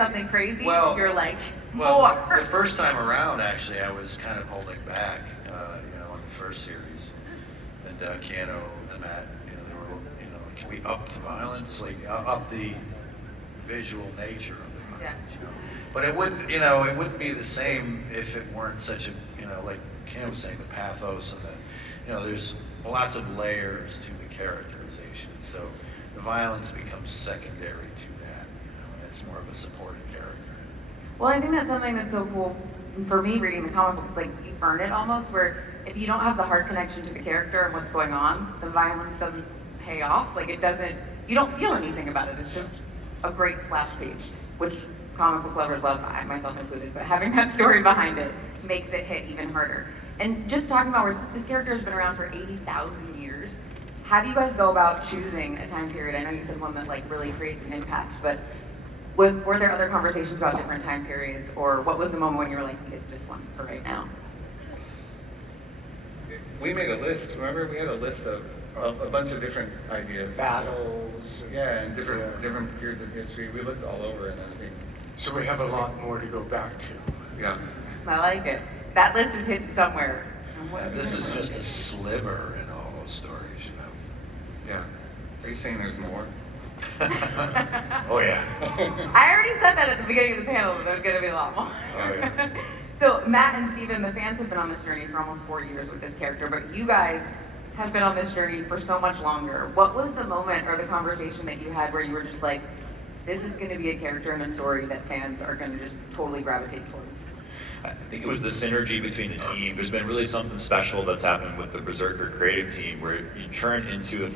something crazy, Well, you're like, Well, more. the first time around, actually, I was kind of holding back, on the first series. And Keanu and Matt, they were, can we up the violence, like up the visual nature of the violence, But it wouldn't, it wouldn't be the same if it weren't such a, like Keanu was saying, the pathos and there's lots of layers to the characterization. So the violence becomes secondary to that. It's more of a supporting character. Well, I think that's something that's so cool for me reading the comic book. It's like you earn it almost, where if you don't have the heart connection to the character and what's going on, the violence doesn't pay off. Like it doesn't, you don't feel anything about it. It's just a great splash page, which comic book lovers love, I myself included, but having that story behind it makes it hit even harder. And just talking about where this character has been around for 80,000 years, how do you guys go about choosing a time period? I know you said one that like really creates an impact, but were there other conversations about different time periods, or what was the moment when you were like, it's this one for right now? We made a list. Remember, we had a list of a bunch of different ideas. Battles. Yeah, and different periods of history. We looked all over, and I think. So we have a lot more to go back to. Yeah. I like it. That list is hidden somewhere. This is just a sliver in all those stories, Yeah. Are you saying there's more? Oh yeah. I already said that at the beginning of the panel, that there's going to be a lot more. Oh, yeah. So Matt and Steven, the fans have been on this journey for almost 4 years with this character, but you guys have been on this journey for so much longer. What was the moment or the conversation that you had where you were just like, this is going to be a character in a story that fans are going to just totally gravitate towards? I think it was the synergy between the team. There's been really something special that's happened with the Berserker creative team where you turn into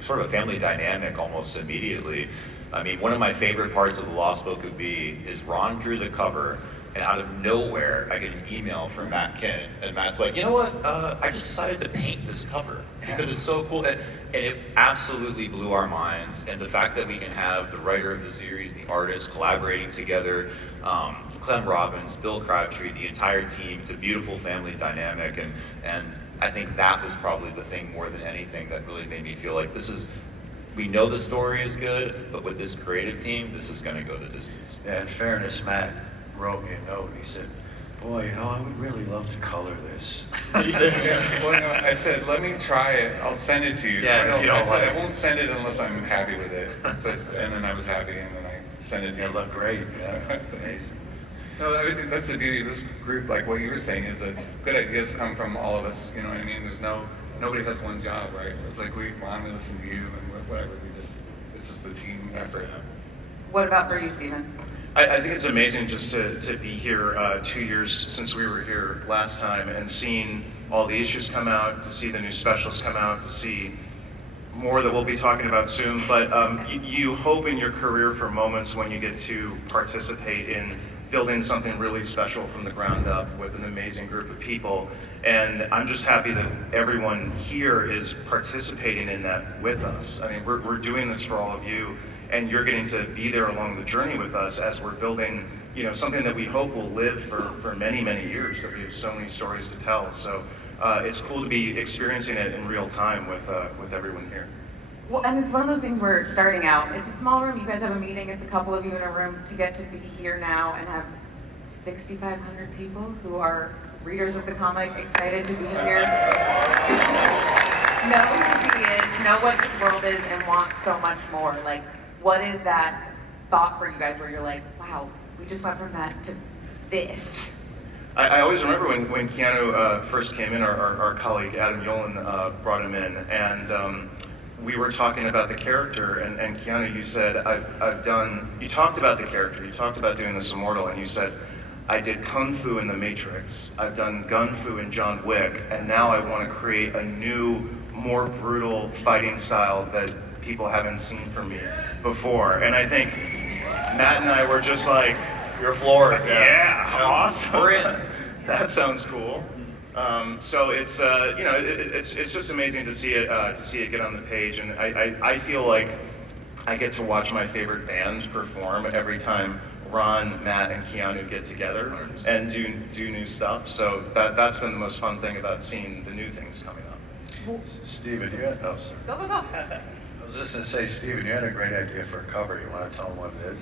sort of a family dynamic almost immediately. I mean, one of my favorite parts of The Lost Book of B is Ron drew the cover, and out of nowhere, I get an email from Matt Kinnon, and Matt's like, you know what, I just decided to paint this cover because it's so cool. And it absolutely blew our minds. And the fact that we can have the writer of the series, the artist collaborating together, Clem Robbins, Bill Crabtree, the entire team, it's a beautiful family dynamic. And I think that was probably the thing more than anything that really made me feel like we know the story is good, but with this creative team, this is gonna go the distance. Yeah, in fairness, Matt wrote me a note. He said, boy, I would really love to color this. Well, no, I said, let me try it. I'll send it to you. Yeah, if you don't I said, like I it. won't send it unless I'm happy with it. And then I was happy, and then I sent it to you. It looked great. Yeah, amazing. No, I think that's the beauty of this group. Like what you were saying is that good ideas come from all of us. You know what I mean? Nobody has one job, right? It's like we want to listen to you and whatever. It's just a team effort. What about for you, Steven? I think it's amazing just to be here 2 years since we were here last time and seeing all the issues come out, to see the new specials come out, to see more that we'll be talking about soon. But you hope in your career for moments when you get to participate in building something really special from the ground up with an amazing group of people. And I'm just happy that everyone here is participating in that with us. I mean, we're doing this for all of you, and you're getting to be there along the journey with us as we're building, something that we hope will live for many, many years, that we have so many stories to tell. So it's cool to be experiencing it in real time with everyone here. Well, and it's one of those things where starting out, it's a small room, you guys have a meeting, it's a couple of you in a room, to get to be here now and have 6,500 people who are readers of the comic excited to be here. Know who he is, know what this world is, and want so much more. Like, what is that thought for you guys where you're like, wow, we just went from that to this? I always remember when Keanu first came in, our colleague Adam Yolen brought him in, and we were talking about the character, and Keanu, you said, you talked about the character, you talked about doing this immortal, and you said, I did Kung Fu in The Matrix, I've done Gun Fu in John Wick, and now I want to create a new, more brutal fighting style that people haven't seen from me before. And I think Matt and I were just like, You're floored. yeah, awesome. We're in. That sounds cool. So it's it's just amazing to see it get on the page, and I feel like I get to watch my favorite band perform every time Ron, Matt, and Keanu get together and do new stuff. So that's been the most fun thing about seeing the new things coming up. Steven, you had, sir. Go. I was just going to say, Steven, you had a great idea for a cover. You want to tell them what it is?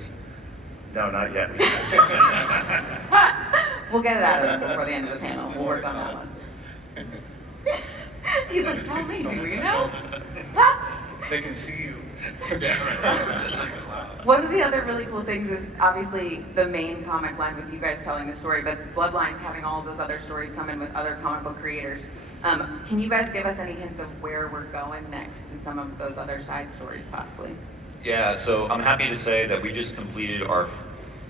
No, not yet. We'll get it out of him before the end of the panel. We'll work on that one. He's like, tell me, do you know? They can see you. One of the other really cool things is obviously the main comic line with you guys telling the story, but Bloodlines having all of those other stories come in with other comic book creators. Can you guys give us any hints of where we're going next in some of those other side stories, possibly? Yeah, so I'm happy to say that we just completed our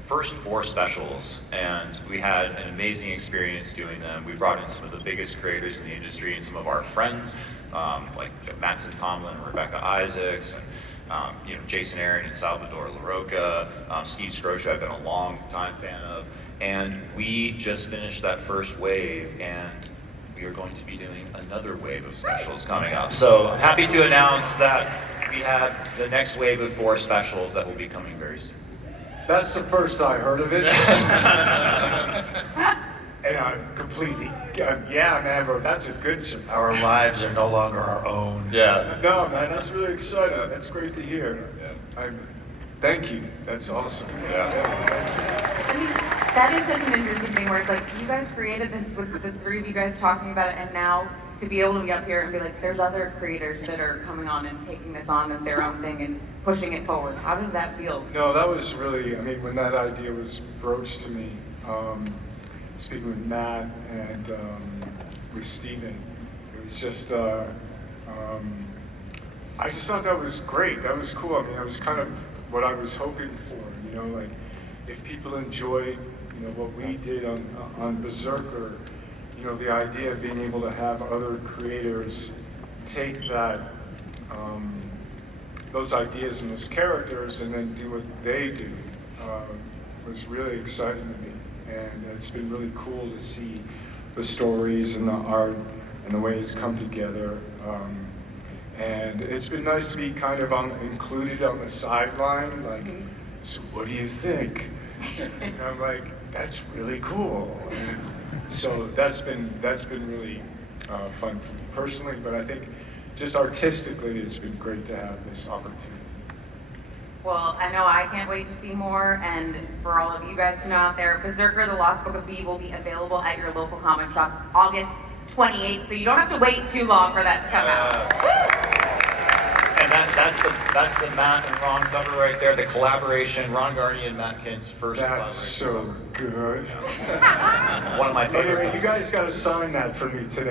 first 4 specials, and we had an amazing experience doing them. We brought in some of the biggest creators in the industry and some of our friends, like Mattson Tomlin and Rebecca Isaacs, and Jason Aaron and Salvador LaRocca, Steve Scroce, I've been a long time fan of, and we just finished that first wave, and we are going to be doing another wave of specials coming up. So happy to announce that we have the next wave of 4 specials that will be coming very soon. That's the first I heard of it. And I'm completely, yeah, man, bro, that's a good surprise. Our lives are no longer our own. Yeah. No, man, that's really exciting. That's great to hear. Thank you. That's awesome. I mean, that is such an interesting thing where it's like, you guys created this with the 3 of you guys talking about it, and now to be able to be up here and be like, there's other creators that are coming on and taking this on as their own thing and pushing it forward. How does that feel? No, that was really, I mean, when that idea was broached to me, speaking with Matt and with Steven, it was just, I just thought that was great. That was cool. I mean, that was kind of what I was hoping for, like if people enjoyed, what we did on Berserker, the idea of being able to have other creators take that, those ideas and those characters and then do what they do was really exciting to me. And it's been really cool to see the stories and the art and the way it's come together. And it's been nice to be kind of included on the sideline, like, so what do you think? And I'm like, that's really cool. And so that's been really fun for me personally, but I think just artistically, it's been great to have this opportunity. Well, I know I can't wait to see more, and for all of you guys to know out there, Berserker: The Lost Book of B will be available at your local comic shop August 28th, so you don't have to wait too long for that to come out. And that's the Matt and Ron cover right there, the collaboration, Ron Garney and Matt Kint's first That's collaboration. so good. One of my favorite. Anyway, you guys got to sign that for me today.